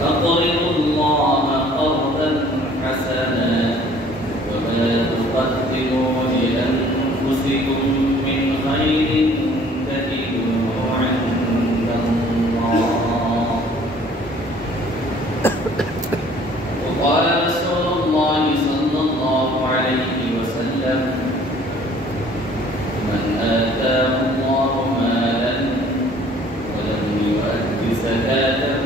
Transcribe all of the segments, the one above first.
أقرضوا الله قرضا حسنا وما تقدموا لأنفسكم من خير تجدوه عند الله. وقال رسول الله صلى الله عليه وسلم: من آتاه الله مالا ولم يؤد زكاته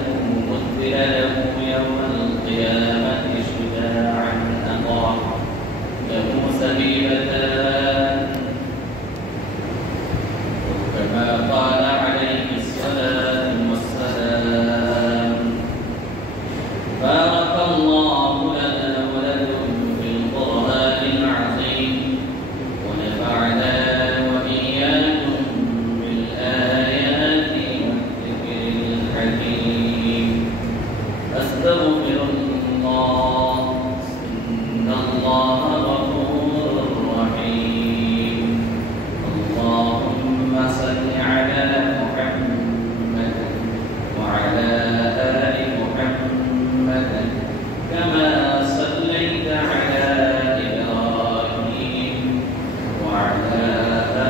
مثل له يوم القيامة شجاعا أقام له سبيلتان، كما قال عليه الصلاة والسلام. بارك الله لنا ولكم في القرآن العظيم ونفعنا وإياكم بالآيات والذكر الحكيم. أستغفر الله إن الله غفور رحيم. اللهم صل على محمد وعلى آل محمد كما صليت على إبراهيم وعلى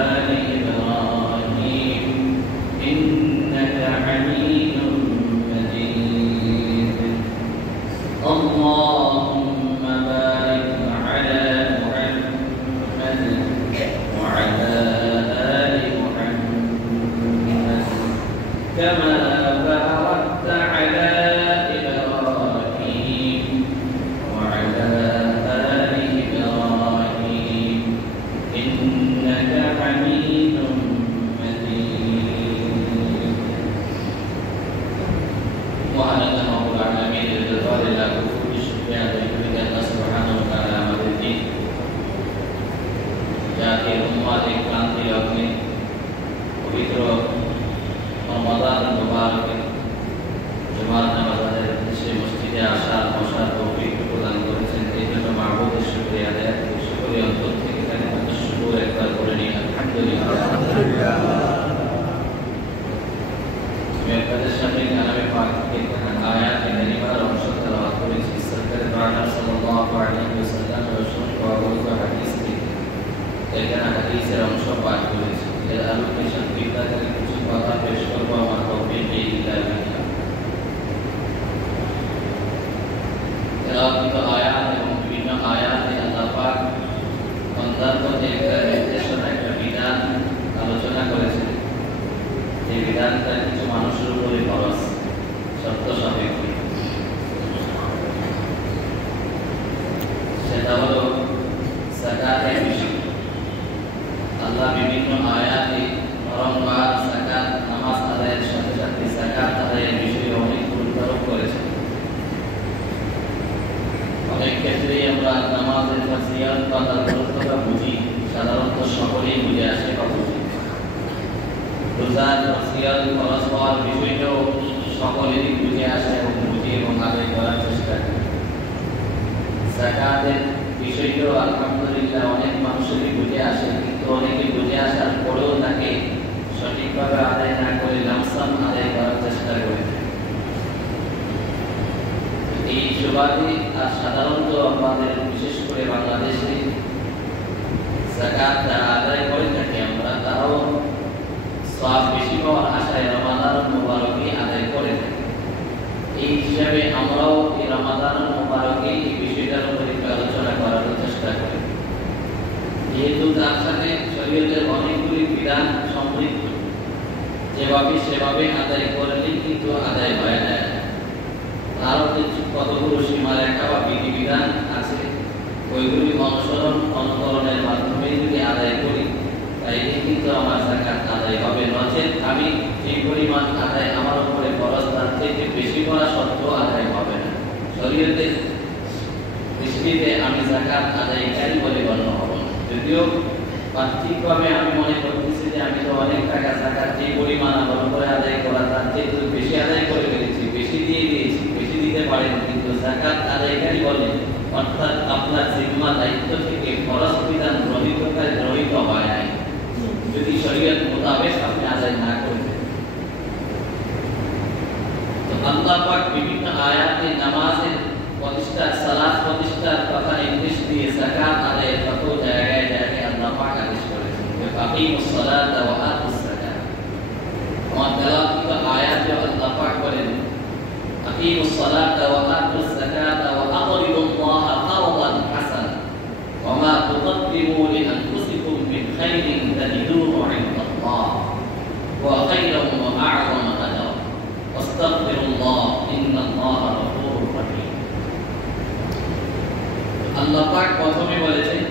آل إبراهيم إنك حميد مجيد. اللهم بارك على محمد وعلى آل محمد كما باركت على إبراهيم وعلى آل إبراهيم إنك حميد مجيد. وعلى رب العالمين الجزاء لله كل شكر لله سبحانه وتعالى আমাদেরকে জাতির উম্মাদের ক্রান্তি লগ্নে পবিত্র রমাদান মুবারকে জুমার নামাজের উদ্দেশ্যে মসজিদে আসার বসার তৌফিক প্রদান করেছেন। এই জন্য মাহবুবের শুকরিয়া আদায় করি। শুকরিয়া অন্তর থেকে এখানে শুরু একবার করে নিই আলহামদুলিল্লাহ। আমি আপনাদের সামনে কালামে পাক থেকে আয়াত কারিমার অংশ তেলাওয়াত করেছি। সরকারে বারাকাত সাল্লাল্লাহু আলাইহি ওয়াসাল্লাম রসূল বর্ণিত হাদিস থেকে এখানে হাদিসের অংশ পাঠ করেছি। এর আলোকে সংক্ষিপ্ত করে কিছু কথা পেশ করব আমার তৌফিক ইলাহি। তেলাওয়াত আয়াত এবং বিভিন্ন আয়াতে আল্লাহ পাক বান্দার প্রতি একটা নির্দেশনা, একটা বিধান আলোচনা করেছেন। এই বিধানটা কিছু মানুষের উপরে খরচ শর্ত সাপেক্ষে। সেটা হলো যাকাতের বিষয়। আল্লাহ বিভিন্ন আয়াতে বারংবার যাকাত নামাজ আদায়ের সাথে সাথে যাকাত আদায়ের বিষয়ে অনেক গুরুত্ব আরোপ করেছেন। অনেক ক্ষেত্রে আমরা নামাজের ফজিলত বা তার গুরুত্বটা বুঝি, সাধারণত সকলেই বুঝে আসে বা বুঝি। রোজার ফজিলত খরচ হওয়ার বিষয়টাও সকলেরই বুঝে আসে এবং বুঝি এবং আদায় করার চেষ্টা করে। যাকাতের বিষয়টাও আলহামদুলিল্লাহ অনেক মানুষেরই বুঝে আসে, কিন্তু অনেকে বুঝে আসার পরেও তাকে সঠিকভাবে আদায় না করে লামসাম আদায় করার চেষ্টা করে। এই সুবাদে আর সাধারণত আমাদের বিশেষ করে বাংলাদেশে যাকাত যারা আদায় করে থাকে আমরা, তারাও সওয়াব বেশি পাওয়ার আশায় রমাদান মুবারকে আদায় করে থাকে। এই হিসাবে আমরাও এই রমাদান মুবারকে এই বিষয়টার উপরে আলোচনা করার চেষ্টা করি। যেহেতু তার সাথে শরীয়তের অনেকগুলি বিধান সম্পৃক্ত, যেভাবে সেভাবে আদায় করলে কিন্তু আদায় হয় না। আরও কিছু কতগুলো সীমারেখা বা বিধিবিধান আছে, ওইগুলি অনুকরণের মাধ্যমে যদি আদায় করি তাইলে কিন্তু আমার যাকাত আদায় হবে। নচেত আমি যে পরিমাণ আদায় আমার উপরে খরচ তার থেকে বেশি করা সত্ত্বেও আদায় হবে না। শরীয়তের দৃষ্টিতে আমি যাকাত আদায়কারী বলে গণ্য হব না। যদিও বাহ্যিকভাবে আমি মনে করতেছি যে আমি তো অনেক টাকা যাকাত যে পরিমাণ আমার উপরে আদায় করা তার থেকে বেশি আদায় করে ফেলেছি, বেশি দিয়ে দিয়েছি, বেশি দিতে পারেন, কিন্তু যাকাত আদায়কারী বলে অর্থাৎ আপনার জিম্মা দায়িত্ব থেকে খরচ বিধান গ্রহীত হয় নাই। যদি শরীয়ত মোতাবেক আপনি আদায় না করবেন, তো আল্লাহ পাক বিভিন্ন আয়াতে নামাজের প্রতিষ্ঠা, সালাত প্রতিষ্ঠার কথা নির্দেশ দিয়ে যাকাত আদায়ের কত জায়গায় জায়গায় আল্লাহ পাক আদেশ করেছেন যে আকিমুস সালাতা ওয়া আতুস যাকাত। আমার তেলাওয়াত আয়াতে আল্লাহ পাক বলেন আকিমুস সালাতা ওয়া আতুস যাকাতা ওয়া আqriduল্লাহা কারদান হাসান ওয়া মা তুকদ্দিমু লিআনফুসিকুম মিন খাইরিন তাজিদুহু ইনদাল্লাহ ওয়া খাইরান ওয়া আ'যামা আজরা ওয়াস্তাগফিরুল্লাহ ইন্নাল্লাহা গফুরুর রহিম। আল্লাহ পাক প্রথমে বলেছেন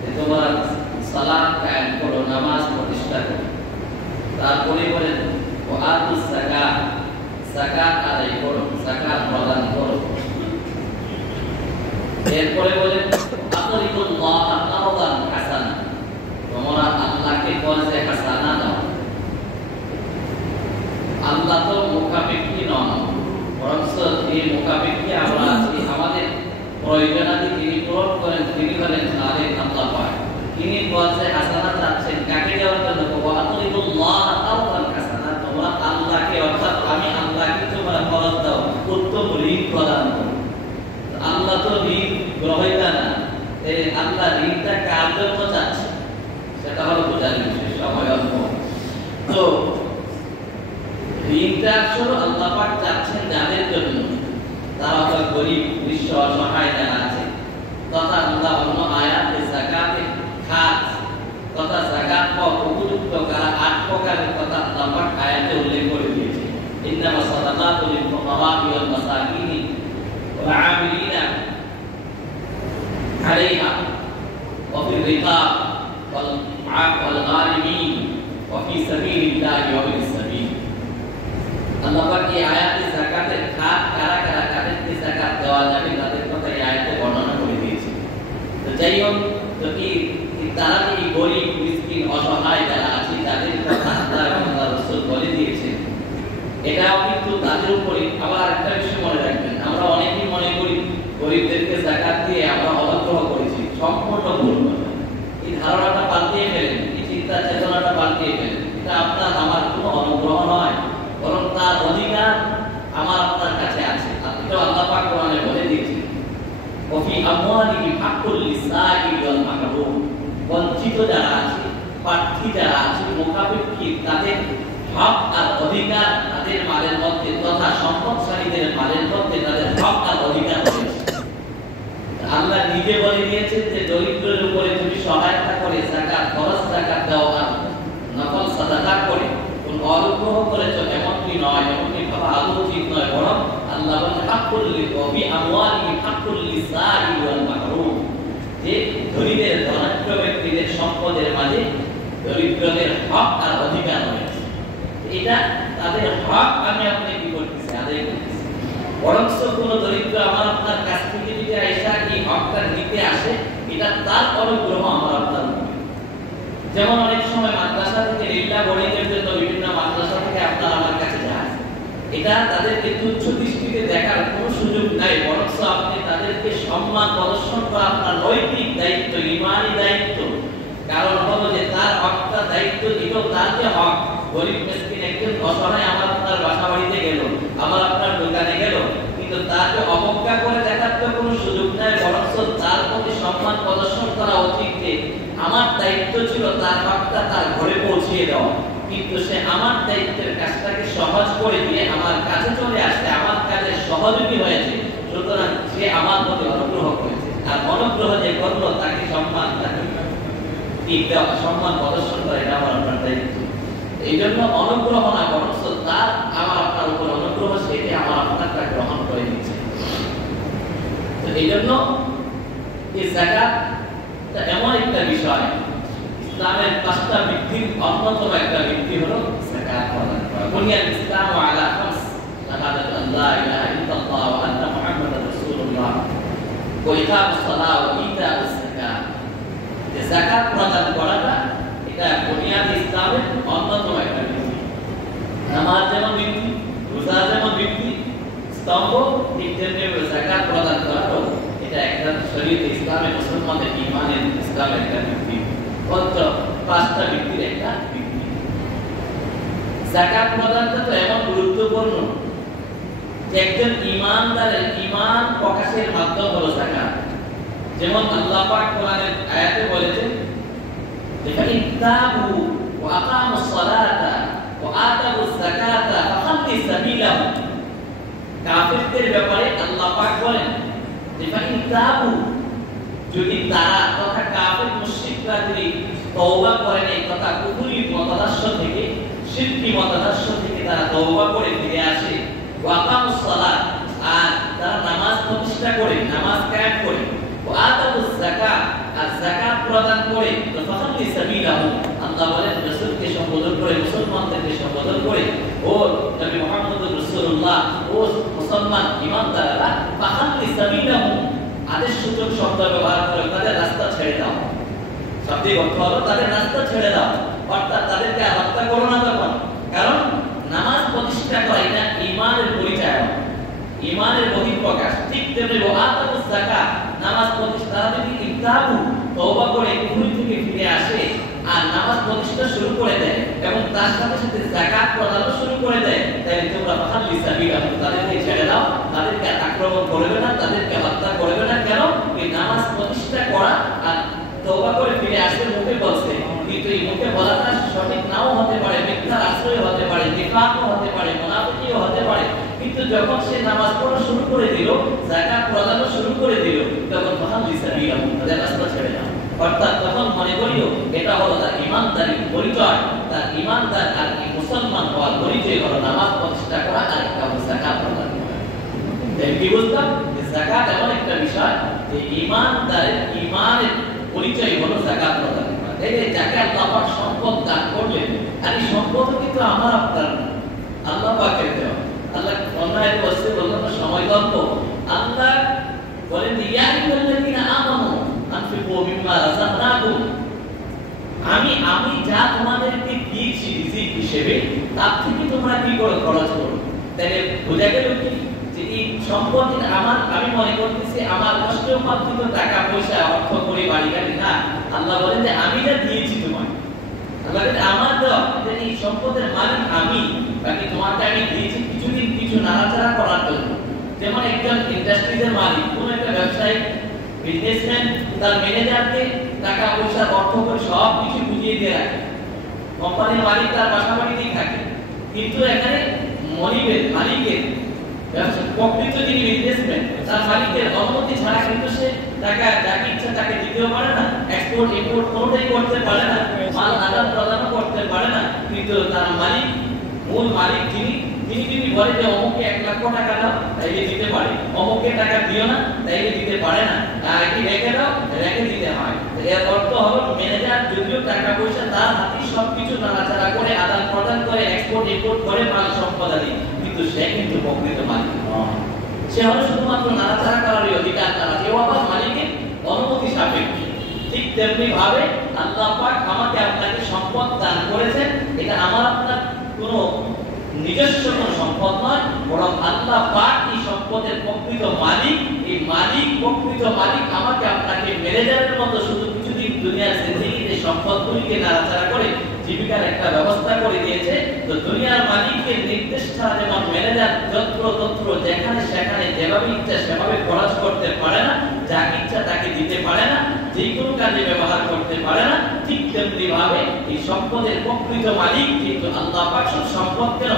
যে তোমরা সালাত কায়েম করো, নামাজ প্রতিষ্ঠা করো। তারপরে বলেন ওয়া আতুস যাকাত, যাকাত আদায় করো, যাকাত প্রদান করো। এরপরে বলেন আতরিকুল্লাহ কারদান হাসানা, তোমরা আল্লাহকে কর্জে হাসানা দাও। আল্লাহ তো মুখাপেক্ষী নন, বরং এই মুখাপেক্ষী আমরা আছি। আমাদের প্রয়োজনাদি তিনি পূরণ করেন, তিনি হলেন খালিক আল্লাহ পাক। তিনি কর্জে হাসানা চাচ্ছেন কাকে দেওয়ার জন্য? ওয়া আতরিকুল্লাহ কারদান হাসানা, তোমরা আল্লাহকে অর্থাৎ আমি আল্লাহকে তোমরা কর্জ দাও, উত্তম ঋণ প্রদান করো। আল্লাহ তো ঋণ গ্রহীতা না, আল্লাহ ঋণটা কার জন্য চাচ্ছে সেটা হলো বোঝার বিষয়, সময় অল্প। তো ঋণটা আসলে আল্লাহ পাক চাচ্ছেন যাদের জন্য, তারা হলো গরিব, নিঃস্ব, অসহায় যারা আছে। তথা আল্লাহ অন্য আয়াতে যাকাতে খাত তথা যাকাত পাওয়া উপযুক্ত কারা ৮ প্রকারের কথা আল্লাহ পাক আয়াতে উল্লেখ করে দিয়েছে। ইন্নামা সাদাকাতু লিল ফুকারা'i ওয়াল মাসাকিনি ওয়াল 'আমিলিনা আলাইহা ওয়া ফির রিকাব ওয়াল গারিমিন ওয়া ফি সাবিলিল্লাহি ওয়া বিস সাবিল। আল্লাহ পাক এই আয়াতে যাকাতের খাত কারা কারা কাদেরকে যাকাত দেওয়া যাবে তাদের কথা এই আয়াতে বর্ণনা করে দিয়েছে। তো যাই হোক, তো কি তারা কি গরিব, মিসকিন, অসহায় যারা আছে তাদের কথা আল্লাহ এবং আল্লাহর রাসূল বলে দিয়েছেন। এটাও কিন্তু তাদের উপরে। আবার একটা বিষয় মনে রাখবেন, আমরা অনেকেই মনে করি গরিবদেরকে যাকাত দিয়ে আমরা অনুগ্রহ করেছি। সম্পূর্ণ ভুল কথা। এই ধারণাটা পাল্টিয়ে ফেলেন, এই চিন্তা চেতনাটা পাল্টিয়ে ফেলেন। এটা আপনার আমার কোনো অনুগ্রহ নয়, বরং তার অধিকার আমার আপনার কাছে আছে। এটা আল্লাহ পাক কোরআনে বলে দিয়েছেন ওফি আমওয়ালিহিম হাক্কুল লিসাইল ওয়াল মাহরুম। বঞ্চিত যারা আছে, প্রার্থী যারা আছে, মুখাপেক্ষী, তাদের হক আর অধিকার তাদের মালের মধ্যে তথা সম্পদশালীদের মালের মধ্যে তাদের হক আর অধিকার রয়েছে। আল্লাহ নিজে বলে দিয়েছেন যে দরিদ্রের উপরে তুমি সহায়তা করে যাকাত, ফরজ যাকাত দাও আর নফল সাদাকা করে কোন অনুগ্রহ করেছো এমনটি নয়, এমনটি ভাবা আদৌ উচিত নয়। বরং আল্লাহ বলেন হাক্কুল লিবি আমওয়ালিহিম হাক্কুল লিসাইল ওয়াল মাহরুম, যে ধনীদের ধনাঢ্য ব্যক্তিদের সম্পদের মাঝে দরিদ্রদের হক আর অধিকার রয়েছে। এটা তাদের হক আমি আপনি কি করতেছি? আদায় করতেছি। বরং কোন দরিদ্র আমার আপনার কাছ থেকে যদি আইসা এই হকটা নিতে আসে, এটা তার অনুগ্রহ আমার আপনার। যেমন অনেক সময় মাদ্রাসা থেকে রিল্লা বোর্ডিংয়ের জন্য বিভিন্ন মাদ্রাসা থেকে আপনার আমার কাছে যায়, এটা তাদেরকে তুচ্ছ দৃষ্টিতে দেখার কোনো সুযোগ নাই। বরং আপনি তাদেরকে সম্মান প্রদর্শন করা আপনার নৈতিক দায়িত্ব, ঈমানি দায়িত্ব। কারণ হলো যে তার হকটা দায়িত্ব দিল, তার যে হক। গরিব মিসকিন একজন অসহায় আমার আপনার বাসা বাড়িতে গেল, আমার আপনার দোকানে গেল, কিন্তু তাকে অবজ্ঞা করে দেখার তো কোনো সুযোগ নাই। বরং তার প্রতি সম্মান প্রদর্শন করা উচিত যে আমার দায়িত্ব ছিল তার হকটা তার ঘরে পৌঁছিয়ে দেওয়া, কিন্তু সে আমার দায়িত্বের কাজটাকে সহজ করে দিয়ে আমার কাছে চলে আসছে, আমার কাজে সহযোগী হয়েছে। সুতরাং সে আমার প্রতি অনুগ্রহ করেছে, আর অনুগ্রহ যে করলো তাকে সম্মান, তাকে সম্মান প্রদর্শন করে, এটা আমার আপনার দায়িত্ব। এই জন্য অনুগ্রহ না, বরং তার আমার আপনার উপর অনুগ্রহ, সেটি আমার আপনারটা গ্রহণ করে নিচ্ছে। তো এই জন্য এই যাকাত এমন একটা বিষয়, ইসলামের ৫টা ভিত্তির অন্যতম একটা ভিত্তি হলো যাকাত প্রদান করা। বুনিয়াল ইসলামু আলা খামস, শাহাদাতু আল্লা ইলাহা ইল্লাল্লাহ ওয়া আন্না মুহাম্মাদার রাসূলুল্লাহ ওয়া ইকামুস সালাহ ওয়া ইতাউস যাকাত। যে যাকাত প্রদান করাটা এটা বুনিয়াদ ইসলামের অন্যতম একটা ভিত্তি। নামাজ যেমন ভিত্তি, রোজা যেমন ভিত্তি, স্তম্ভ, ঠিক তেমনি যাকাত প্রদান করাও এটা একটা শরীয়ত ইসলামের, মুসলমানদের ঈমানের ইসলামের একটা ভিত্তি। অর্থ ৫টা ভিত্তির একটা ভিত্তি। যাকাত প্রদানটা তো এমন গুরুত্বপূর্ণ যে একজন ঈমানদারের ঈমান প্রকাশের মাধ্যম হলো যাকাত। যেমন আল্লাহ পাক কোরআনের আয়াতে বলেছেন যে ফাইন তাবু ওয়া আকামুস সালাতা ওয়া আতাবুজ যাকাতা ফাখাল্লি সাবিলাহুম। কাফিরদের ব্যাপারে আল্লাহ পাক বলেন যে ফাইন তাবু, যদি তারা তথা কাফির মুশরিকরা যদি তওবা করে নেয় তথা কুফরি মতাদর্শ থেকে, শিরকি মতাদর্শ থেকে তারা তওবা করে ফিরে আসে, ওয়া আকামুস সালাত, আর তারা নামাজ প্রতিষ্ঠা করে, নামাজ কায়েম করে, ওয়া আতাবুজ যাকাত, আর যাকাত প্রদান করে, তো ফাখাল্লি সাবিলাহুম, আল্লাহ বলেন রাসূলকে সম্বোধন করে, মুসলমানদেরকে সম্বোধন করে, ও নবী মুহাম্মদুর রাসূলুল্লাহ, ও মুসলমান ঈমানদাররা, ফাখাল্লি সাবিলাহুম, আদেশসূচক শব্দ ব্যবহার করে তাদের রাস্তা ছেড়ে দাও। শাব্দিক অর্থ হলো তাদের রাস্তা ছেড়ে দাও, অর্থাৎ তাদেরকে হত্যা করো না তখন। কারণ নামাজ প্রতিষ্ঠা করা এটা ঈমানের পরিচয়, ঈমানের বহিঃপ্রকাশ। ঠিক তেমনি ওয়া আতাবুজ যাকাত, নামাজ প্রতিষ্ঠা, যদি ইনতাবু তওবা করে কুফরি থেকে ফিরে আসে আর নামাজ প্রতিষ্ঠা শুরু করে দেয় এবং তার সাথে সাথে যাকাত প্রদানও শুরু করে দেয়, তাহলে তোমরা ফাখাল্লি সাবিলাহুম, তাদেরকে ছেড়ে দাও, তাদেরকে আক্রমণ করবে না, তাদেরকে হত্যা করবে না। কেন? এই নামাজ প্রতিষ্ঠা করা আর তওবা করে ফিরে আসতে মুখে বলছে, কিন্তু এই মুখে বলাটা সঠিক নাও হতে পারে, মিথ্যার আশ্রয় হতে পারে, নিফাকও হতে পারে, মুনাফিকিও হতে পারে। কিন্তু যখন সে নামাজ পড়া শুরু করে দিল, যাকাত প্রদানও শুরু করে দিল, তখন ফাখাল্লি সাবিলাহুম, তাদের রাস্তা ছেড়ে দাও। অর্থাৎ তখন মনে করিও এটা হলো তার ঈমানদারির পরিচয়, তার ঈমানদার আর মুসলমান হওয়ার পরিচয় হলো নামাজ প্রতিষ্ঠা করা আর একটা যাকাত প্রদান করা। কি বুঝলাম? যে যাকাত এমন একটা বিষয় যে ঈমানদারের ঈমানের পরিচয় হলো যাকাত প্রদান করা। এই যে যাকে আল্লাহ পাক সম্পদ দান করলেন, আর এই সম্পদ কিন্তু আমার আপনার না, আল্লাহ পাকের দেওয়া। আল্লাহ অন্যায় বলছে, বললাম সময় গল্প, আল্লাহ বলেন ইয়া আইয়ুহাল্লাযীনা আমানু আনফিকু মিম্মা রাযাকনাকুম, আমি যা তোমাদেরকে দিয়েছি রিজিক হিসেবে তার থেকে তোমরা কি করে খরচ করো। তাহলে বোঝা গেল কি যে এই সম্পদ আমি মনে করতেছি আমার কষ্ট উপার্জিত টাকা পয়সা অর্থ করে বাড়ি গাড়ি না, আল্লাহ বলেন যে আমি যা দিয়েছি তোমাকে, আল্লাহ বলেন আমার দেওয়া, এই সম্পদের মালিক আমি, বাকি তোমাকে আমি দিয়েছি কিছুদিন কিছু নাড়াচাড়া করার জন্য। যেমন একজন ইন্ডাস্ট্রিজের মালিক, কোন একটা ব্যবসায়িক বিজনেসম্যান তার ম্যানেজারকে টাকা পয়সা অর্থ করে সব কিছু বুঝিয়ে দিয়ে রাখে, কোম্পানির মালিক তার বাসা বাড়িতেই থাকে, কিন্তু এখানে মালিকের প্রকৃত যিনি বিজনেসম্যান তার মালিকের অনুমতি ছাড়া কিন্তু সে টাকা যাকে ইচ্ছা তাকে দিতেও পারে না, এক্সপোর্ট ইম্পোর্ট কোনোটাই করতে পারে না, মাল আদান প্রদানও করতে পারে না। কিন্তু তার মালিক, মূল মালিক যিনি বলে যে অমুকে 1 লক্ষ টাকা দাও তাইলে দিতে পারে, অমুকে টাকা দিও না তাইলে দিতে পারে না, আর কি রেখে দাও রেখে দিতে হয়। এর অর্থ হলো ম্যানেজার যদিও টাকা পয়সা তার হাতে সবকিছু নাড়াচাড়া করে আদান প্রদান করে এক্সপোর্ট ইম্পোর্ট করে মাল সম্পদাদি, কিন্তু সে কিন্তু প্রকৃত মালিক নয়, সে হলো শুধুমাত্র নাড়াচাড়া করার অধিকার তার আছে, ও আবার মালিকের অনুমতি সাপেক্ষে। ঠিক তেমনি ভাবে আল্লাহ পাক আমাকে আপনাকে সম্পদ দান করেছেন, এটা আমার আপনার কোনো নিজস্ব কোনো সম্পদ নয়, বরং আল্লাহ পাক এই সম্পদের প্রকৃত মালিক। এই মালিক, প্রকৃত মালিক আমাকে আপনাকে ম্যানেজারের মতো শুধু কিছুদিন দুনিয়ার জিন্দেগিতে সম্পদগুলিকে নাড়াচাড়া করে জীবিকার একটা ব্যবস্থা করে দিয়েছে। তো দুনিয়ার মালিকের নির্দেশ ছাড়া যেমন ম্যানেজার যত্র যেখানে সেখানে যেভাবে ইচ্ছা সেভাবে খরচ করতে পারে না, যাকে ইচ্ছা তাকে দিতে পারে না, যে কোনো কাজে ব্যবহার করতে পারে না, ঠিক তেমনি ভাবে এই সম্পদের প্রকৃত মালিক কিন্তু আল্লাহ পাক। সম্পদ কেন?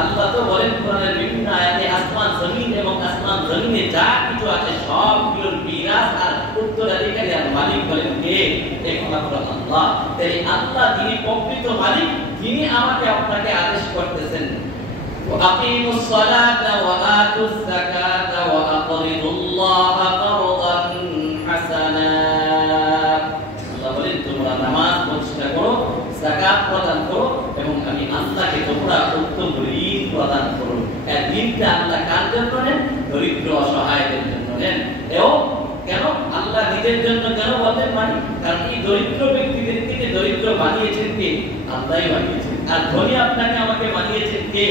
আল্লাহ তো বলেন কোরআনের বিভিন্ন আয়াতে আসমান জমিন এবং আসমান জমিনে যা কিছু আছে সবগুলোর বিরাস আর উত্তরাধিকারী আর মালিক বলেন কে? একমাত্র আল্লাহ। তাই আল্লাহ যিনি প্রকৃত মালিক, তিনি আমাকে আপনাকে আদেশ করতেছেন আকিমুস সালাতা ওয়া আতুজ যাকাতা ওয়া আকরিদুল্লাহা কারদান হাসানা। আল্লাহ বলেন তোমরা নামাজ প্রতিষ্ঠা করো, যাকাত প্রদান করো এবং আমি আল্লাহকে তোমরা উত্তম ঋণ প্রদান করো। এই ঋণটা আল্লাহ কার জন্য নেন? দরিদ্র অসহায়দের জন্য নেন। এবং কেন আল্লাহ নিজের জন্য কেন বলেন মানি? কারণ এই দরিদ্র ব্যক্তিদেরকে যে দরিদ্র বানিয়েছেন কে? আল্লাহই বানিয়েছেন। আর ধনী আপনাকে আমাকে বানিয়েছেন কে?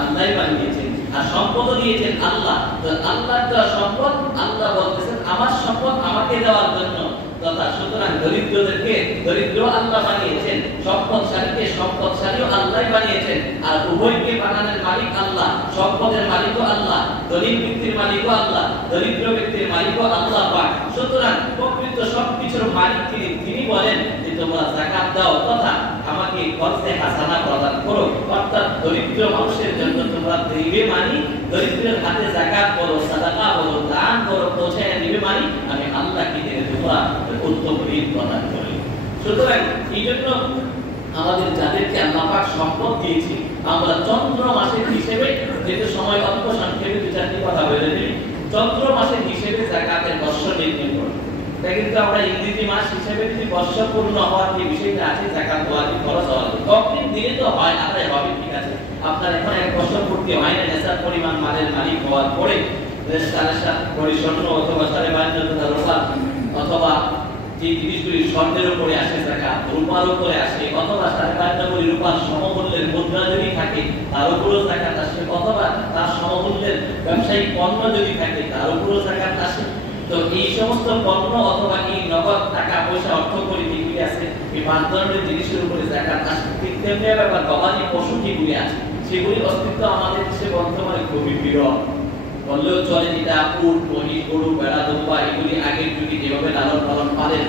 আল্লাহই বানিয়েছেন। আর সম্পদ দিয়েছেন আল্লাহ। তো আল্লাহর দেওয়া সম্পদ, আল্লাহ বলতেছেন আমার সম্পদ আমাকে দেওয়ার জন্য, তথা আল্লাহ। সুতরাং দরিদ্রদেরকে দরিদ্র আল্লাহ বানিয়েছেন, সম্পদশালীকে সম্পদশালীও আল্লাহই বানিয়েছেন। আর উভয়কে বানানোর মালিক আল্লাহ, সম্পদের মালিকও আল্লাহ, ধনী ব্যক্তির মালিকও আল্লাহ, দরিদ্র ব্যক্তির মালিকও আল্লাহ পাক। সুতরাং প্রকৃত সবকিছুর মালিক তিনি। তিনি বলেন যে তোমরা যাকাত দাও তথা আমাকে কর্জে হাসানা প্রদান করো, অর্থাৎ দরিদ্র মানুষের জন্য তোমরা দিবে মানি, দরিদ্রের হাতে যাকাত করো, সাদাকা করো, দান করো, পৌঁছায় দিবে মানি আমি আল্লাহ কি দিয়ে তোমরা উত্তম ঋণ প্রদান করি। সুতরাং এই জন্য আমাদের যাদেরকে আল্লাহ পাক সম্পদ দিয়েছে আমরা চন্দ্র মাসের হিসেবে, যেহেতু সময় অল্প সংক্ষেপে দু চারটি কথা বলে দিই, চন্দ্র মাসের হিসেবে যাকাতের বর্ষ নির্ণয় করব। তাই কিন্তু আমরা ইংরেজি মাস হিসেবে যদি বর্ষ পূর্ণ হওয়ার যে বিষয়টা আছে যাকাত ওয়াজিব খরচ ওয়াজিব তখন দিলে তো হয়, আদায় হবে, ঠিক আছে। আপনার এখন এক বছর পূর্তি হয় না, নেশার পরিমাণ মালের মালিক হওয়ার পরে 7.5 ভরি স্বর্ণ অথবা 52.5 রূপা অথবা যে জিনিসগুলি স্বর্ণের উপরে আসে যাকাত, রূপার উপরে আসে, অথবা 52.5 ভরি রূপার সমমূল্যের মুদ্রা যদি থাকে তার উপরও যাকাত আসে, অথবা তার সমমূল্যের ব্যবসায়িক পণ্য যদি থাকে তার উপরও যাকাত আসে। তো এই সমস্ত পণ্য অথবা এই নগদ টাকা পয়সা অর্থকরী যেগুলি আছে এই 5 ধরনের জিনিসের উপরে যাকাত আসে। ঠিক তেমনি ব্যাপার গবাদি পশু যেগুলি আছে সেগুলি অস্তিত্ব আমাদের দেশে বর্তমানে খুবই বিরল বললেও চলে। যেটা উট, মহিষ, গরু, ভেড়া, দুম্বা এগুলি আগের যুগে যেভাবে লালন পালন পালের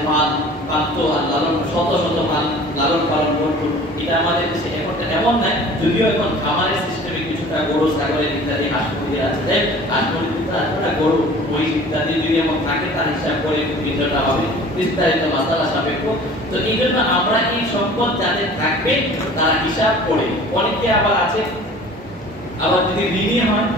পালতো আর লালন শত শত পাল লালন পালন করতো, এটা আমাদের দেশে এখন এমন নাই। যদিও এখন খামারের সিস্টেমে কিছুটা গরু, ছাগলের ইত্যাদি হাঁস মুরগি আছে, হাঁস মুরগি তারপরে গরু, মহিষ ইত্যাদি যদি এমন থাকে তার হিসাব করে বিষয়টা হবে বিস্তারিত মাসালা সাপেক্ষ। তো এই জন্য আমরা এই সম্পদ যাদের থাকবে তারা হিসাব করে, অনেকে আবার আছে আবার যদি ঋণী হয়,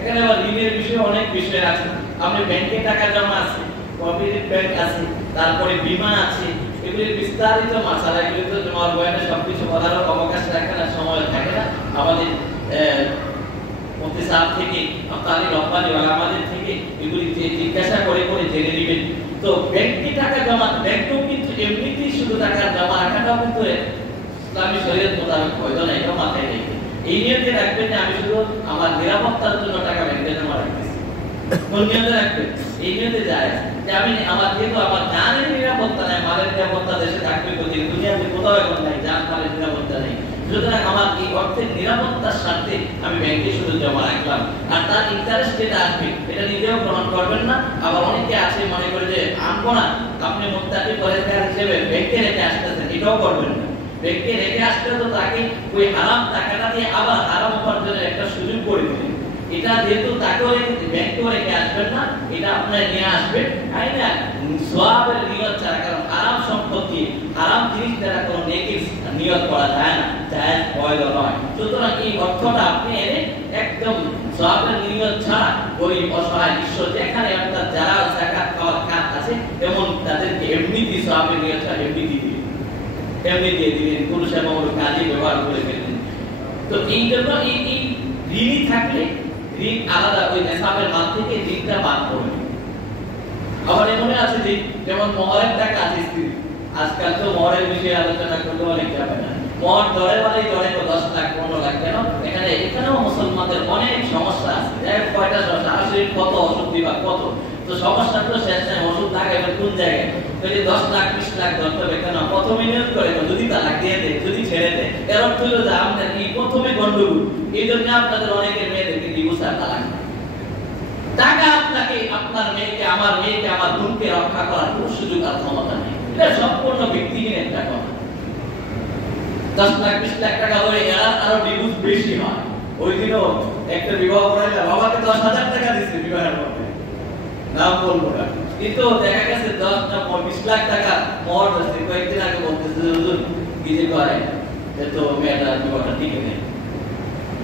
এখানে আবার ঋণের বিষয়ে অনেক বিষয় আছে। আপনি ব্যাংকে টাকা জমা আছে, কোঅপারেটিভ ব্যাংক আছে, তারপরে বীমা আছে, এগুলির বিস্তারিত মাসালা, এগুলি তো জমার বয়ানে সবকিছু বলার অবকাশ রাখে না, সময় থাকে না। আমাদের মুফতি সাহেব থেকে আপনাদের রব্বানি ওলামাদের থেকে এগুলি জিজ্ঞাসা করে করে জেনে নেবেন। তো ব্যাংকে টাকা জমা, ব্যাংকও কিন্তু এমনিতেই শুধু টাকা জমা রাখাটাও কিন্তু ইসলামী শরীয়ত মোতাবেক বৈধ না, এটা মাথায় রেখে এই নিয়তে রাখবেন যে আমি শুধু আমার নিরাপত্তার জন্য টাকা ব্যাংকে জমা রাখতেছি, কোন নিয়তে রাখবেন? এই নিয়তে যায় যে আমি আমার যেহেতু আমার জানের নিরাপত্তা নাই, মালের নিরাপত্তা দেশে থাকবে কোথায়, দুনিয়াতে কোথাও এখন নাই, জান মালের নিরাপত্তা নেই, সুতরাং আমার এই অর্থের নিরাপত্তার স্বার্থে আমি ব্যাংকে শুধু জমা রাখলাম। আর তার ইন্টারেস্ট যেটা আসবে এটা নিজেও গ্রহণ করবেন না। আবার অনেকে আছে মনে করে যে আনবো না, আপনি মুত্তাকি পরেজগার হিসেবে ব্যাংকে রেখে আসতেছেন, এটাও করবেন না। ব্যাংকে রেখে আসলে তো তাকে ওই হারাম টাকাটা দিয়ে আবার হারাম উপার্জনের একটা সুযোগ করে দিবেন। এটা যেহেতু তাকেও ব্যাংকেও রেখে আসবেন না, এটা আপনার নিয়ে আসবেন, তাই না? সওয়াবের নিয়ত ছাড়া, কারণ হারাম সম্পত্তি হারাম জিনিস দ্বারা কোনো নেকির নিয়ত করা যায় না, জায়েজ বৈধ নয়। সুতরাং এই অর্থটা আপনি এনে একদম সওয়াবের নিয়ত ছাড়া গরিব, অসহায়, নিঃস্ব যেখানে আপনার যারা যাকাত খাওয়ার কাজ আছে এমন তাদেরকে এমনিতে সওয়াবের নিয়ত ছাড়া এমনি দিয়ে দিবেন, এমনি দিয়ে দিলেন, কোনো সেবা কোনো কাজে ব্যবহার করে ফেললেন। তো এই জন্য এই ঋণী থাকলে ঋণ আলাদা ওই নেশাবের মাল থেকে ঋণটা বাদ করবে। আবার এমন আছে যে যেমন মহরের টাকা আছে স্ত্রী, আজকাল তো মহরের বিষয়ে আলোচনা করতে অনেক যাবে না, মহর ধরে মানে ধরে 10 লাখ 15 লাখ, কেন এখানেও মুসলমানদের অনেক সমস্যা আছে। কয়টা সমস্যা আসলে, কত ওষুধ দিবা কত, তো সমস্যা তো শেষ নাই, ওষুধ লাগে এবার কোন জায়গায়, যদি 10 লাখ 20 লাখ ধরতে হবে, কেন প্রথমে নিয়োগ করে যদি তালাক দিয়ে দেয়, যদি ছেড়ে দেয়, এর অর্থ হলো যে আপনার এই প্রথমে গন্ডগোল। এই জন্য আপনাদের অনেকের মেয়েদেরকে ডিভোর্স আর তালাক দেয়। টাকা আপনাকে, আপনার মেয়েকে, আমার বোনকে রক্ষা করার কোনো সুযোগ আর ক্ষমতা নেই। এটা সম্পূর্ণ ব্যক্তিহীন একটা কথা। 10 লাখ 20 লাখ টাকা ধরে এরা আরো ডিভোর্স বেশি হয়। ওই দিনও একটা বিবাহ করাইলে বাবাকে 10,000 টাকা দিচ্ছে বিবাহের মধ্যে, নাম বলবো না, কিন্তু দেখা গেছে 10-20 লাখ টাকা মহর দিচ্ছে। কয়েকদিন আগে বলতেছে হুজুর কি যে করে তো মেয়েটা বিবাহটা টিকে নেই।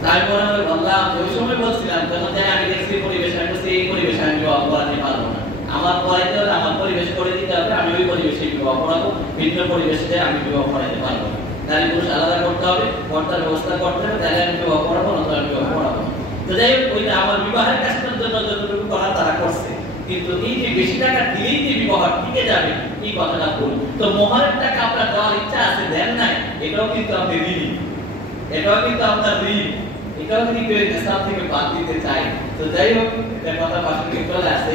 তাই মনে হয় বললাম, ওই সময় বলছিলাম যখন আমি দেখছি পরিবেশ, আমি বলছি এই পরিবেশে আমি বিবাহ করাতে পারবো না, আমার পড়াইতে হলে আমার পরিবেশ করে দিতে হবে, আমি ওই পরিবেশে বিবাহ করাবো, ভিন্ন পরিবেশে আমি বিবাহ করাতে পারবো না। নারী পুরুষ আলাদা করতে হবে, পর্দার ব্যবস্থা করতে হবে, তাহলে আমি বিবাহ করাবো না, আমি বিবাহ করাবো না। তো যাই হোক, ওইটা আমার বিবাহের কাজটার জন্য যতটুকু করা তারা করছে, কিন্তু এই যে বেশি টাকা দিলেই যে বিবাহ টিকে যাবে এই কথাটা ভুল। তো মোহরের টাকা আপনার দেওয়ার ইচ্ছা আছে, দেন নাই, এটাও কিন্তু আপনি ঋণী, এটাও কিন্তু আপনার ঋণ, এটাও যদি কেউ নেশা থেকে বাদ দিতে চায়। তো যাই হোক, এটা কথা পাশে চলে আসে,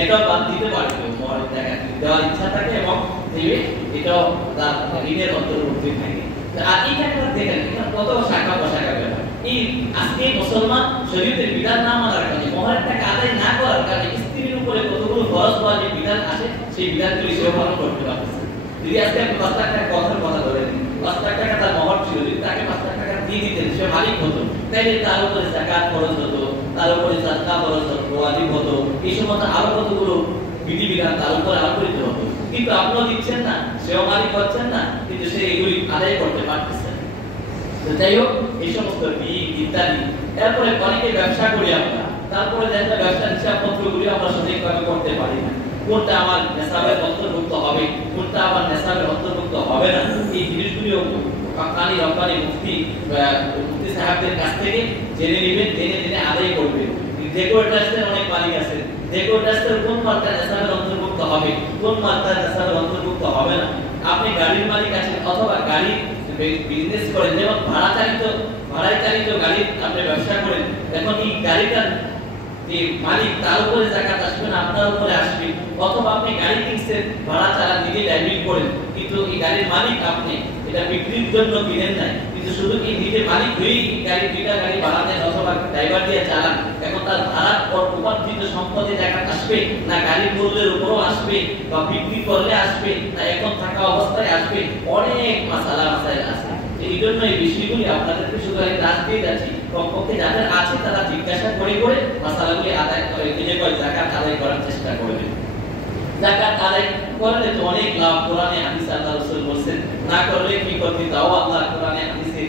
এটা বাদ দিতে পারে মহরের টাকা দেওয়ার ইচ্ছা থাকে এবং দেবে, এটাও তার ঋণের অন্তর্ভুক্তি থাকে। আর এই টাকাটা দেখেন কত শাখা প্রশাখা ব্যাপার। এই আজকে মুসলমান শরীয়তের বিধান না মানার কারণে, মহরের টাকা আদায় না করার কারণে স্ত্রীর উপরে কতগুলো খরচ হওয়া যে বিধান আসে, সেই বিধানগুলি সেও পালন করতে পারতেছে। যদি আজকে আপনি 5 লাখ টাকা কথার কথা বলেন, 5 লাখ টাকা তার মহর ছিল, যদি তাকে 5 লাখ টাকা দিয়ে দিতেন, সে মালিক হতো, তাইলে তার উপরে যাকাত খরচ হতো, তার উপরে সাদকা খরচ হতো, ওয়াজিব হতো, এই সমস্ত আরো কতগুলো বিধিবিধান তার উপরে আরোপিত হতো। কিন্তু আপনিও দিচ্ছেন না, সেও মালিক হচ্ছেন না, কিন্তু সে এগুলি আদায় করতে পারতেছে না। তো যাই হোক, এই সমস্ত দিক ইত্যাদি। এরপরে অনেকে ব্যবসা করি আমরা, তারপরে দেখা যায় ব্যবসার হিসাবপত্রগুলি আমরা সঠিকভাবে করতে পারি না। কোনটা আমার নেশাবের অন্তর্ভুক্ত হবে, কোনটা আমার নেশাবের অন্তর্ভুক্ত হবে না, এই জিনিসগুলিও পাকানি রব্বানি মুফতি সাহেবদের কাছ থেকে জেনে নেবেন, জেনে আদায় করবেন। ডেকোর ট্রাস্টের অনেক মালিক আছে, ডেকোর ট্রাস্টের কোন মালটা নেশাবের অন্তর্ভুক্ত হবে, কোন মালটা নেশাবের অন্তর্ভুক্ত হবে না। আপনি গাড়ির মালিক আছেন অথবা গাড়ি বিজনেস করেন, যেমন ভাড়ায় চালিত গাড়ি আপনি ব্যবসা করেন, এখন এই গাড়িটার যে মালিক তার উপরে যাকাত আসবে না, আপনার উপরে আসবে। অথবা আপনি গাড়ি কিনছেন, ভাড়া চালান, নিজে ড্রাইভিং করেন, কিন্তু এই গাড়ির মালিক আপনি, এটা বিক্রির জন্য কিনেন নাই, কিন্তু শুধু কি নিজে মালিক হয়েই দুইটা গাড়ি ভাড়া দেন অথবা ড্রাইভার দিয়ে চালান, এখন তার ভাড়ার উপার্জিত সম্পদে যাকাত আসবে না গাড়ির মূল্যের উপরও আসবে, বা বিক্রি করলে আসবে না এখন থাকা অবস্থায় আসবে, অনেক মাসালা মাসাইল আছে। এই জন্য এই বিষয়গুলি আপনাদেরকে শুধু আমি রাত দিয়ে যাচ্ছি, কমপক্ষে যাদের আছে তারা জিজ্ঞাসা করে মাসালাগুলি আদায় করে যাকাত আদায় করার চেষ্টা করবেন। যাকাত আদায় করলে তো অনেক লাভ, কোরআনে হাদিসে আল্লাহ রাসূল বলেন, না করলে কি করতে দাও আল্লাহ কোরআনে হাদিসে,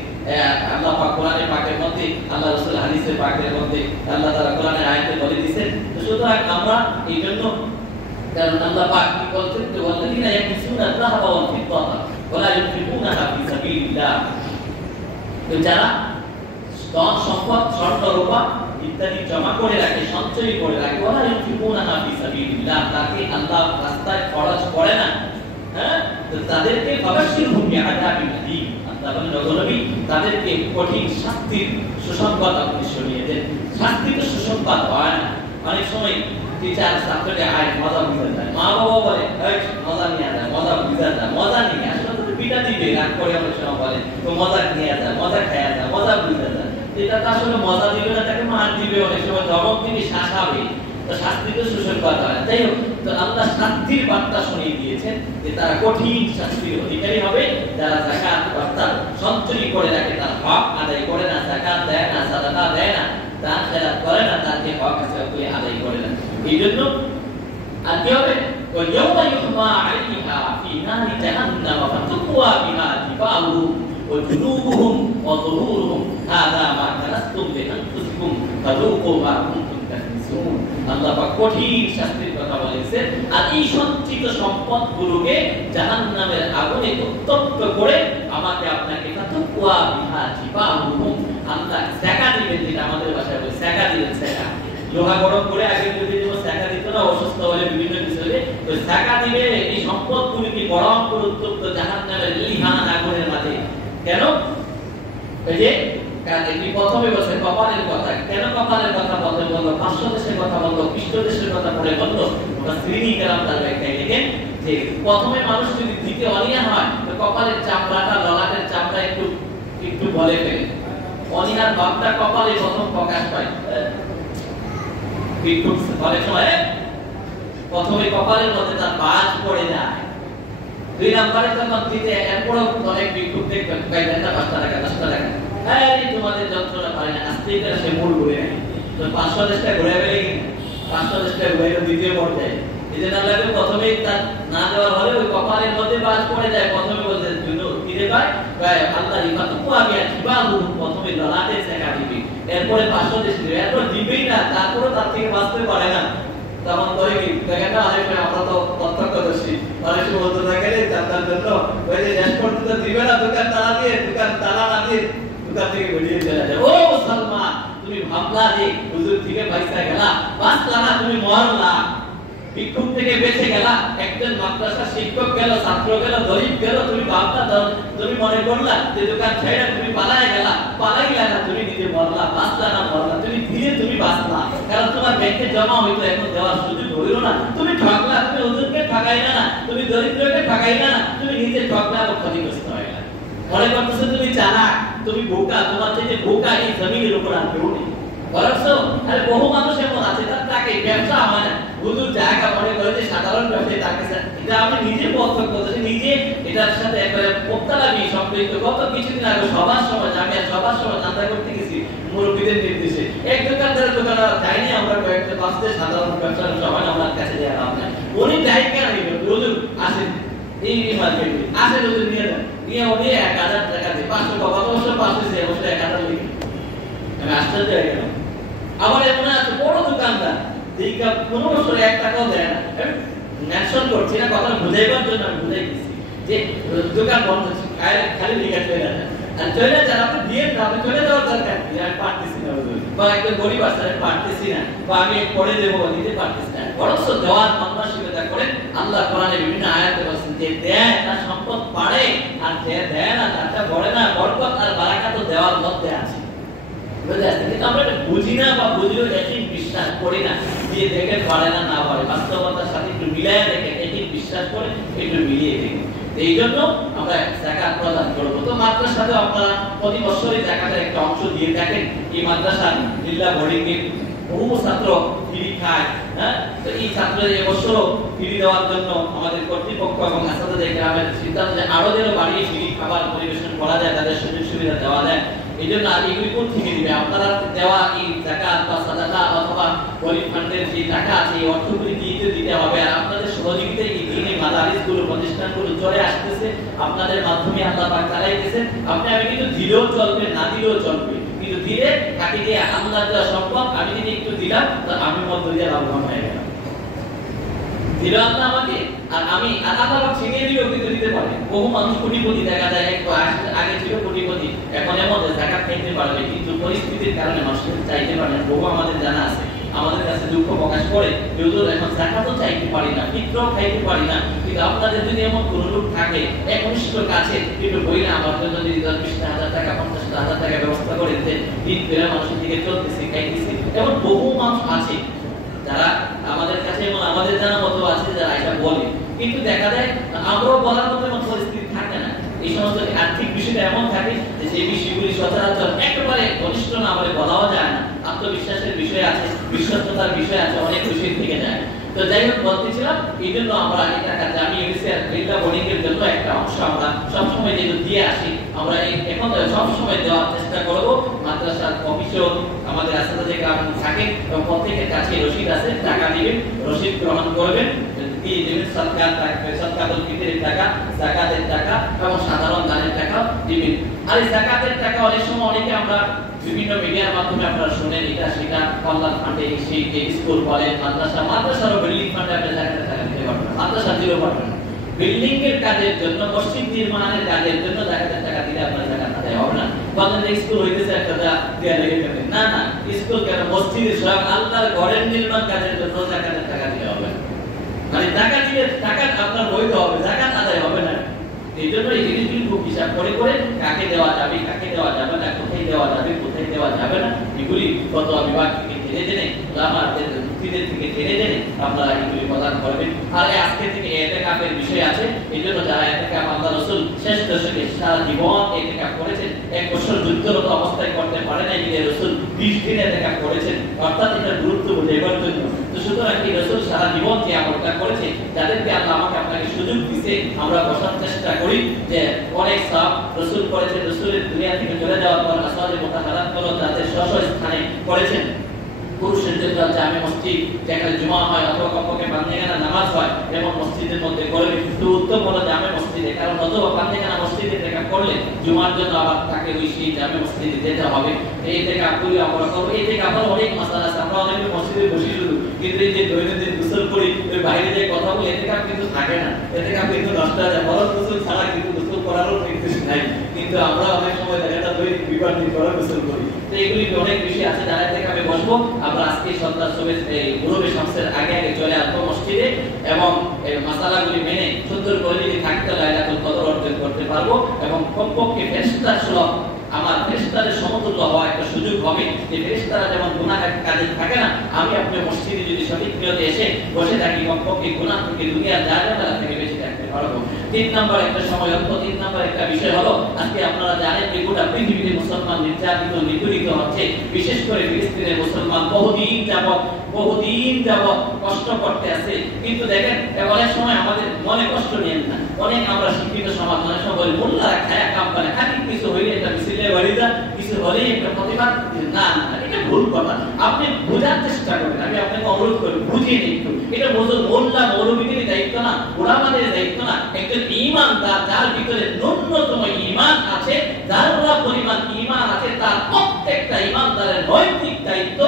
আল্লাহ পাক কোরআনে পাকের মধ্যে, আল্লাহ রাসূল হাদিসে পাকের মধ্যে আল্লাহ তাআলা কোরআনে আয়াতে বলে দিয়েছেন। তো সুতরাং আমরা এই জন্য, কারণ আল্লাহ পাক কি বলছেন, যে ওয়াল্লাযিনা ইয়াকসুনা আয-যাহাবা ওয়াল ফিদ্দাতা ওয়া লা ইউনফিকুনাহা ফি সাবিলিল্লাহ, তো যারা ধন সম্পদ স্বর্ণ রূপা ইত্যাদি জমা করে রাখে, সঞ্চয় করে রাখে, ওয়া লা ইউনফিকুনাহা ফি সাবিলিল্লাহ, তাকে আল্লাহ রাস্তায় খরচ করে না, হ্যাঁ, তো তাদেরকে ফাবাশশিরহুম বিআযাবিন আলীম, আল্লাহ বলেন নবী তাদেরকে কঠিন শাস্তির সুসংবাদ আপনি শুনিয়ে দেন। শাস্তি তো সুসংবাদ হয় না, অনেক সময় টিচার ছাত্রকে আয় মজা বুঝে যায়, মা বাবা বলে মজা নিয়ে যায়, মজা বুঝে যায়, মজা নিয়ে আসলে তো পিটা দিবে, রাগ করে অনেক সময় বলে তো মজা নিয়ে যায়, মজা খায়া যায়, মজা বুঝে যায়, এটা তো আসলে মজা দিবে না, তাকে মার দিবে, অনেক সময় ধমক দিবে, শাসাবে, তো শাস্তি তো সুসংবাদ হয় না। তাই হোক, তো আল্লাহ শাস্তির বার্তা শুনিয়ে দিয়েছেন যে তারা কঠিন শাস্তির অধিকারী হবে যারা যাকাত অর্থাৎ সঞ্চয় করে রাখে, তার হক আদায় করে না, যাকাত দেয় না, সাদাকা দেয় না, দান খেরাত করে না, তার যে হক আছে ওগুলি আদায় করে না। এই জন্য আর কি হবে, ওয়াইয়াউমা ইউহমা আলাইহা ফি নারি জাহান্নাম ফাতুকওয়া বিহা জিবাহুম ওয়া জুনুবুহুম ওয়া যুহুরুহুম হাযা মা কানাসতুম লিআনফুসিকুম ফাযুকু মা কুনতুম তাকনিসুন। আল্লাহ পাক কঠিন শাস্তির কথা বলেছেন, আর এই সঞ্চিত সম্পদগুলোকে জাহান্নামের আগুনে উত্তপ্ত করে আমাকে আপনাকে ফাতুকওয়া বিহা জিবাহুম, আল্লাহ সেকা দিবেন, যেটা আমাদের ভাষায় বলে সেকা দিবেন, সেকা লোহা গরম করে আগে যদি যেমন সেকা দিত না, অসুস্থ হলে বিভিন্ন বিষয়ে তো সেকা দিবে এই সম্পদগুলিকে গরম করে উত্তপ্ত জাহান্নামের লিহান আগুনের মাঝে। কেন? এই যে প্রথমে বলছে কপালের কথা, কেন কপালের কথা বলতে বললো, 500 দেশের কথা বললো, খ্রিস্ট দেশের কথা পড়ে বললো, ওটা শ্রীনি কেরাম তার ব্যাখ্যায় লিখেন যে প্রথমে মানুষ যদি দিতে অনিয়া হয় তো কপালের চামড়াটা, ললাটের চামড়া একটু একটু বলে ফেলে, অনিহার ভাবটা কপালে প্রথম প্রকাশ পায়। অনেক সময় প্রথমে কপালের মধ্যে তার বাজ পড়ে যায়, 2 নম্বরে তখন দিতে এরপরও অনেক বিক্ষোভ দেখবেন, 5 টাকা 10 টাকা, এই তোমাদের যন্ত্রণা পারে না, আস্তে করে সে মূল ঘুরে নেয়, তো 500 দেশটা ঘুরে ফেলে কিনা, 500 দেশটা ঘুরে দ্বিতীয় পর্যায়ে, এই জন্য আল্লাহ প্রথমেই তার না দেওয়ার হলে ওই কপালের মধ্যে বাজ পড়ে যায়, প্রথমে বলতে ফিরে পায় আল্লাহ রিফাতুকু আবিয়া জিবাহু, প্রথমে ললাটে সেকা দিবে, এরপরে 500 দেশ দিবে, এরপর দিবেই না, তারপরে তার থেকে বাঁচতে পারে না, তখন করে কি দেখেন না, অনেক সময় আমরা তো প্রত্যক্ষদর্শী, অনেক সময় বলতে থাকে চাঁদার জন্য ওই যে শেষ পর্যন্ত দিবে না, দোকান তালা দিয়ে, দোকান তালা না দিয়ে দোকান থেকে বেরিয়ে চলে যায়। ও সালমান, তুমি ভাবলা যে হুজুর থেকে পয়সা গেলা, বাঁচলা না, তুমি মরলা, ভিক্ষুক থেকে বেঁচে গেলা, একজন মাদ্রাসা শিক্ষক গেল, ছাত্র গেল, গরিব গেল, তুমি ভাবনা তুমি মনে করলা যে দোকান ছেড়ে তুমি পালায় গেলা, পালাইলা না, তুমি নিজে মরলা, বাঁচলা না মরলা, তুমি ধীরে তুমি বাঁচলা, কারণ তোমার ব্যাংকে জমা হইতো, এখন দেওয়ার সুযোগ হইল না, তুমি ঠকলা, তুমি হুজুরকে ঠকাইলা না, তুমি দরিদ্রকে ঠকাইলা না, তুমি নিজে ঠকলা ও ক্ষতিগ্রস্ত হইলা। মনে করতেছো তুমি চালাক, তুমি বোকা, তোমার থেকে বোকা এই জমিনের উপর আর কেউ নেই। বলছো আরে বহু মানুষ এমন আছে তার টাকা ব্যবসা হয় না, হুজুর জায়গা মনে করে যে সাধারণ ব্যবসায়ী তাকে, এটা আমি নিজে প্রত্যক্ষ করেছি, নিজে এটার সাথে একবারে মোক্তালামি সম্পৃক্ত। গত কিছুদিন আগে সবার সময় আমি সবার সময় চাঁদা করতে গেছি মুরব্বীদের নির্দেশে, এক দোকানদারের দোকান যাইনি, আমরা কয়েকটা পাঁচটা সাধারণ ব্যবসার সবাই আমার কাছে দেওয়া হবে না, উনি যাই কেন হুজুর আসেন এই মার্কেটে আসেন, হুজুর নিয়ে যান, নিয়ে উনি 1000 টাকা দিয়ে 500 কত বছর 500 1000 লিখে আমি আশ্চর্য হয়ে গেলাম। আবার এমন আছে বড় দোকানদার দীর্ঘ 15 বছর 1 টাকাও দেয় না, মেনশন করছি না, কথা বুঝাইবার জন্য আমি বুঝাই দিচ্ছি যে দোকান বন্ধ আছে, খালি লিখে চলে যায়, আর চলে যায় আপনি দিয়ে আপনি চলে যাওয়ার দরকার নেই, আমি পারতেছি না, বা একজন গরিব আছে আমি পারতেছি না, বা আমি পড়ে দেবো দিতে পারতেছি না, বরং দেওয়ার মানসিকতা করেন। আল্লাহ কোরআনে বিভিন্ন আয়াতে বলেছেন যে দেয় তার সম্পদ বাড়ে, আর যে দেয় না তারটা বড়ে না, বরকত আর বারাকাত দেওয়ার মধ্যে আছে। কিন্তু আমরা বুঝি না বা বুঝলেও একই বিশ্বাস করি না, দিয়ে দেখে পারে না না পারে, বাস্তবতার সাথে একটু মিলিয়ে দেখে একই বিশ্বাস করে একটু মিলিয়ে দেখে। এই জন্য আমরা যাকাত প্রদান করবো। তো মাদ্রাসাতে আপনারা প্রতি বছরই যাকাতের একটা অংশ দিয়ে থাকেন। এই মাদ্রাসা জিল্লা বোর্ডিং এর বহু ছাত্র ফ্রি খায়, হ্যাঁ, তো এই ছাত্রদের এবছরও ফ্রি দেওয়ার জন্য আমাদের কর্তৃপক্ষ এবং আসাদের গ্রামের সিদ্ধান্ত যে আরো যেন বাড়িয়ে ফ্রি খাবার পরিবেশন করা যায়, তাদের সুযোগ সুবিধা দেওয়া যায়। এই জন্য এগুলি কোথা থেকে দিবে? আপনারা দেওয়া এই যাকাত বা সাদাকা অথবা গরিব ফান্ডের যে টাকা আছে এই অর্থগুলি দিতে হবে। আর আপনাদের সহযোগিতায় এই দিনে মাদারিসগুলো প্রতিষ্ঠানগুলো চলে আসতেছে, আপনাদের মাধ্যমে আল্লাহ পাক চালাইতেছে। আপনি আমি কিন্তু দিলেও চলবে, না দিলেও চলবে, কিন্তু দিলে কাকে দিয়ে আল্লাহ দেওয়া সম্ভব। আমি যদি একটু দিলাম তো আমি মধ্য দিয়ে লাভবান হয়ে গেলাম, দিল আল্লাহ আমাকে, আর আমি আল্লাহ ছিনিয়ে দিলেও কিন্তু দিতে পারে। বহু মানুষ কোটিপতি দেখা যায়, আগে ছিল কোটিপতি, এখন এমন যাকাত খাইতে পারবে, কিন্তু পরিস্থিতির কারণে মানুষ চাইতে পারে না। বহু আমাদের জানা আছে, আমাদের কাছে দুঃখ প্রকাশ করে হুজুর এখন যাকাতও চাইতে পারি না, ফিতরাও খাইতে পারি না। কিন্তু আপনাদের যদি এমন কোন লোক থাকে একনিষ্ঠ কাছে একটু বইলে আমার জন্য যদি 10-20,000 টাকা 50,000 টাকা ব্যবস্থা করে দেন, দিন বেলা মানুষের দিকে চলতেছে, খাইতেছে। এমন বহু মানুষ আছে যারা আমাদের কাছে এবং আমাদের জানা মতো আছে যারা এটা বলে, কিন্তু দেখা যায় আমরাও বলার মতো এমন পরিস্থিতি থাকে না। এই সমস্ত আর্থিক বিষয়টা এমন থাকে যে যে বিষয়গুলি সচরাচর একেবারে ঘনিষ্ঠ না বলে বলাও যায় না, আত্মবিশ্বাসের বিষয় আছে, বিশ্বস্ততার বিষয় আছে, অনেক বিষয় থেকে যায়। তো যাই হোক বলতেছিলাম, এই জন্য আমরা এই টাকা জামিয়া ইউনিসেফ জিল্লা বোর্ডিং এর জন্য একটা অংশ আমরা সবসময় যেহেতু দিয়ে আসি, আমরা এখন সবসময় দেওয়ার চেষ্টা করবো। মাদ্রাসার অফিসেও আমাদের আসাদে গ্রাম থাকে এবং প্রত্যেকের কাছে রসিদ আছে, টাকা দিবেন, রসিদ গ্রহণ করবেন, দিয়ে দেবেন সরকার থাকবে, সরকারের ফিতরের টাকা, যাকাতের টাকা এবং সাধারণ দানের টাকা দিবেন। আর এই যাকাতের টাকা অনেক সময় অনেকে আমরা বিভিন্ন মিডিয়ার মাধ্যমে আপনারা শুনেন এটা সেটা, কল্যাণ ফান্ডে সেই স্কুল কলেজ মাদ্রাসারও বিল্ডিং ফান্ডে আপনি যাকাতের টাকা দিতে পারবেন, মাদ্রাসা দিলেও পারবেন। বিল্ডিং এর কাজের জন্য, মসজিদ নির্মাণের কাজের জন্য যাকাতের টাকা দিলে আপনার যাকাত আদায় হবে না। বলেন যে স্কুল হইতেছে একটা দেয়া লেগে যাবে, না না, স্কুল কেন, মসজিদে সব আল্লাহর ঘরের নির্মাণ কাজের জন্য যাকাতের টাকা দিতে হবে। মানে টাকা দিলে টাকা আপনার বৈধ হবে, যাকাত আদায় হবে না। এই জন্য এই জিনিসগুলি খুব হিসাব করে করে কাকে দেওয়া যাবে, কাকে দেওয়া যাবে না, কোথায় দেওয়া যাবে, কোথায় দেওয়া যাবে না, এগুলি কত বিভাগ থেকে জেনে জেনে, ওলামাদের মুফতিদের থেকে জেনে জেনে আপনারা এগুলি প্রদান করবেন। আর আজকে থেকে ইতিকাফের বিষয় আছে, এই জন্য যারা ইতিকাফ আল্লাহ রাসূল শেষ দশকে সারা জীবন ইতিকাফ করেছেন, 1 বছর যুদ্ধরত অবস্থায় করতে পারে নাই, যে রাসূল 20 দিন ইতিকাফ করেছেন, অর্থাৎ এটা গুরুত্ব বোঝাবার জন্য। তো সুতরাং কি রাসূল সারা জীবন যে আমলটা করেছে, যাদেরকে আল্লাহ আমাকে আপনাকে সুযোগ দিয়েছে, আমরা বসার চেষ্টা করি যে অনেক সওয়াব রাসূল করেছেন, রাসূলের দুনিয়া থেকে চলে যাওয়ার পর আসওয়াজে মুতাহারাত গুলো তাদের স্ব স্থানে করেছেন। পুরুষের জন্য জামে মসজিদ যেখানে জুমা হয় অথবা কমপক্ষে পান্নেগানা নামাজ হয় এমন মসজিদের মধ্যে করবে, কিন্তু উত্তম হলো জামে মসজিদে, কারণ অথবা পান্নেগানা মসজিদে দেখা করলে জুমার জন্য আবার তাকে ওই সেই জামে মসজিদে যেতে হবে। এই থেকে আপনি আমরা করবো, এই থেকে আবার অনেক মাসালা আছে। আমরা অনেক মসজিদে বসি শুধু, কিন্তু এই যে দৈনন্দিন গোসল করি, ওই বাইরে যে কথা বলি, এতে কাপ কিন্তু থাকে না, এতে কাপ কিন্তু নষ্ট হয়ে যায়। ফরজ গোসল ছাড়া কিন্তু গোসল করারও নির্দেশ নাই, কিন্তু আমরা অনেক সময় দেখা যায় দৈনিক বিবাদিত করা গোসল করি। তো এগুলি অনেক বিষয় আছে, যারা থেকে আমি বসবো। আমরা আজকে সন্ধ্যা সবে মুরব্বী শামসের আগে আগে চলে আসবো মসজিদে, এবং এই মাসালাগুলি মেনে সুন্দর করে যদি থাকতে লাইলাতুল কদর অর্জন করতে পারবো এবং কমপক্ষে ফেরেশতা সুলভ আমার ফেরেশতাদের সমতুল্য হওয়া একটা সুযোগ হবে যে ফেরেশতারা যেমন গুনাহের কাজে থাকে না, আমি আপনি মসজিদে যদি সঠিক নিয়তে এসে বসে থাকি কমপক্ষে গুনাহ থেকে দুনিয়ার জায়গা থেকে বেঁচে থাকতে পারবো। 3 নম্বর একটা সময় অল্প 3 নম্বর একটা বিষয় হলো আজকে আপনারা জানেন যে গোটা পৃথিবীতে মুসলমান নির্যাতিত নিপীড়িত হচ্ছে, বিশেষ করে ফিলিস্তিনের মুসলমান বহুদিন যাবত কষ্ট করতে আছে। কিন্তু দেখেন অনেক সময় আমাদের মনে কষ্ট নেন না, অনেক আমরা শিক্ষিত সমাজ অনেক সময় বলি মোল্লারা খায়া কাম করে, খালি কিছু হইলে একটা মিছিলে বাড়িটা কিছু হলে একটা প্রতিবাদ, না এটা ভুল কথা। আপনি বোঝার চেষ্টা করেন, আমি আপনাকে অনুরোধ করি বুঝিয়ে দিন একটু। এটা মোল্লা মৌলবীদের দায়িত্ব না, ওলামাদের দায়িত্ব না। একজন ঈমানদার যার ভিতরে ন্যূনতম ঈমান আছে, যার পরিমাণ ঈমান আছে, তার প্রত্যেকটা ঈমানদারের নৈতিক দায়িত্ব,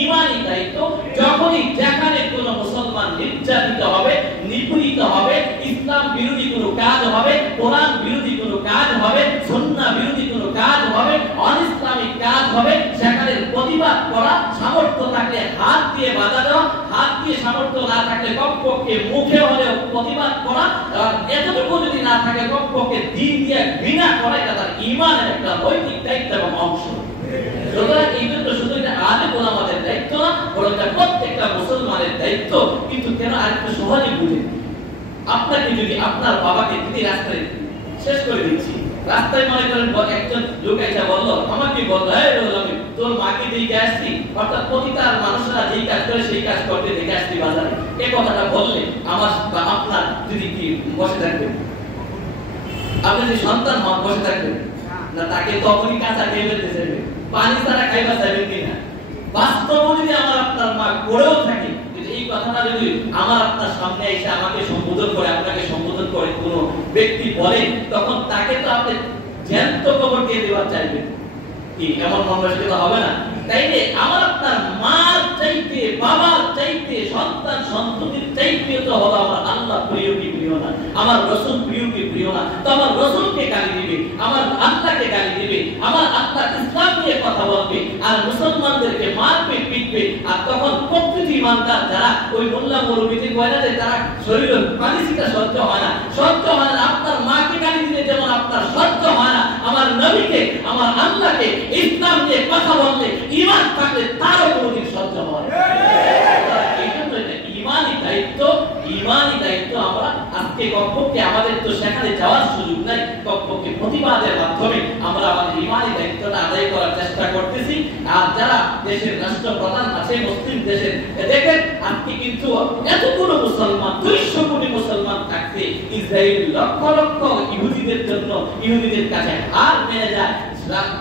ঈমানি দায়িত্ব, যখনই যেখানে কোনো মুসলমান নির্যাতিত হবে, নিপীড়িত হবে, ইসলাম বিরোধী কোনো কাজ হবে, কোরআন বিরোধী কোনো কাজ হবে, সুন্নাহ বিরোধী কোনো কাজ হবে, অনিসলামিক কাজ হবে, সেখানে প্রতিবাদ করা, সামর্থ্য থাকলে হাত দিয়ে বাধা দেওয়া, হাত দিয়ে সামর্থ্য না থাকলে কমপক্ষে মুখে হলেও প্রতিবাদ করা, আর এতটুকু যদি না থাকে কমপক্ষে দিন দিয়ে ঘৃণা করা, এটা তার ঈমানের একটা নৈতিক দায়িত্ব এবং অংশ। সুতরাং এই জন্য শুধু এটা আলেম ওলামাদের দায়িত্ব না, বরং এটা প্রত্যেকটা মুসলমানের দায়িত্ব। কিন্তু কেন আরেকটু সহজে বুঝে, আপনাকে যদি আপনার বাবাকে যদি রাস্তায় শেষ করে দিচ্ছি, রাস্তায় মনে করেন একজন লোক এসে বললো, আমাকে বললো আমি তোর মাকে দিয়ে আসছি, অর্থাৎ প্রতিটার মানুষরা যেই কাজ করে সেই কাজ করতে দেখে আসছি বাজারে, এই কথাটা বললে আমার বা আপনার যদি কি বসে থাকবেন? আপনি যদি সন্তান হন বসে থাকবেন না? তাকে তখনই কাঁচা খেয়ে ফেলতে চাইবে, পানি ছাড়া খাইবা চাইবেন কিনা? বাস্তব যদি আমার আপনার মা করেও থাকে, এই কথাটা যদি আমার আপনার সামনে এসে আমাকে সম্বোধন করে, আপনাকে সম্বোধন করে কোনো ব্যক্তি বলে, তখন তাকে তো আপনি জ্যান্ত কবর দিয়ে দেওয়ার চাইবেন কি? এমন মানসিকতা হবে না? তাইলে আমার আপনার মার চাইতে, বাবার চাইতে, সন্তান সন্ততির চাইতে তো হলো আমার আল্লাহ প্রিয় কি প্রিয় না, আমার রাসূল প্রিয় কি প্রিয় না। তো আমার রাসূলকে গালি দিবে, আমার আল্লাহকে গালি দিবে, আমার আল্লাহ ইসলাম নিয়ে কথা বলবে, আর মুসলমানদেরকে মারবে, পিটবে। আর তখন প্রকৃতি ইমানদার যারা ওই মোল্লা মৌলবীদের কয়লাতে তারা শরীরের পানিটা সহ্য হয় না, আপনার মাকে গালি দিলে যেমন আপনার সহ্য হয় না, আমার নবীকে, আমার আল্লাহকে, ইসলাম নিয়ে কথা বললে, ঈমান থাকলে তারও কোনোদিন সহ্য হয় না। এই জন্য এটা ঈমানি দায়িত্ব। আমরা আজকে কমপক্ষে আমাদের তো সেখানে যাওয়ার সুযোগ নাই, কমপক্ষে প্রতিবাদের মাধ্যমে আমরা আমাদের ঈমানি দায়িত্বটা আদায় করার চেষ্টা করতেছি। আর যারা দেশের রাষ্ট্রপ্রধান আছে মুসলিম দেশের, দেখেন আজকে কিন্তু এতগুলো মুসলমান, 200 কোটি মুসলমান থাকতে ইসরায়েল লক্ষ লক্ষ ইহুদিদের জন্য, ইহুদিদের কাছে হার মেনে যায়।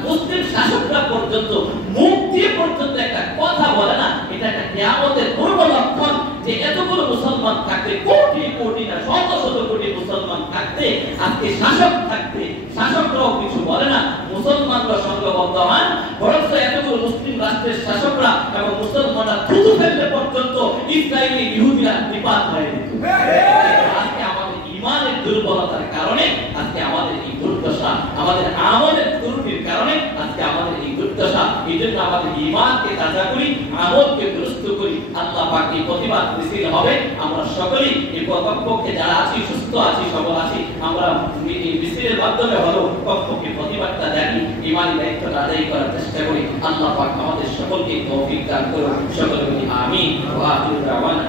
মুসলিম শাসকরা পর্যন্ত মুখ দিয়ে পর্যন্ত একটা কথা বলে না, এটা একটা কিয়ামতের পূর্ব লক্ষণ যে এতগুলো মুসলমান থাকতে, কোটি কোটি না শত শত কোটি মুসলমান থাকতে, আজকে শাসক থাকতে শাসকরাও কিছু বলে না, মুসলমানরা সংঘবদ্ধ হয়, বরং এতগুলো মুসলিম রাষ্ট্রের শাসকরা এবং মুসলমানরা থুতু ফেললে পর্যন্ত ইসরায়েলি ইহুদিরা নিপাত হয়ে যেত। আজকে আমাদের ঈমানের দুর্বলতার কারণে আজকে আমাদের এই দুর্দশা, আমাদের আমলের ত্রুটির কারণে আজকে আমাদের এই দুর্দশা। এই জন্য আমাদের ঈমানকে তাজা করি, আমলকে দুরুস্ত করি। আল্লাহ পাক এই প্রতিবাদ মিছিল হবে, আমরা সকলেই এই কমপক্ষে যারা আছি, সুস্থ আছি, সবল আছি, আমরা এই মিছিলের মাধ্যমে হলো কমপক্ষে প্রতিবাদটা জানি, ঈমানি দায়িত্বটা আদায় করার চেষ্টা করি। আল্লাহ পাক আমাদের সকলকে তৌফিক দান করুন। সকলে বলি আমিন। ওয়া আখিরু দাওয়ানা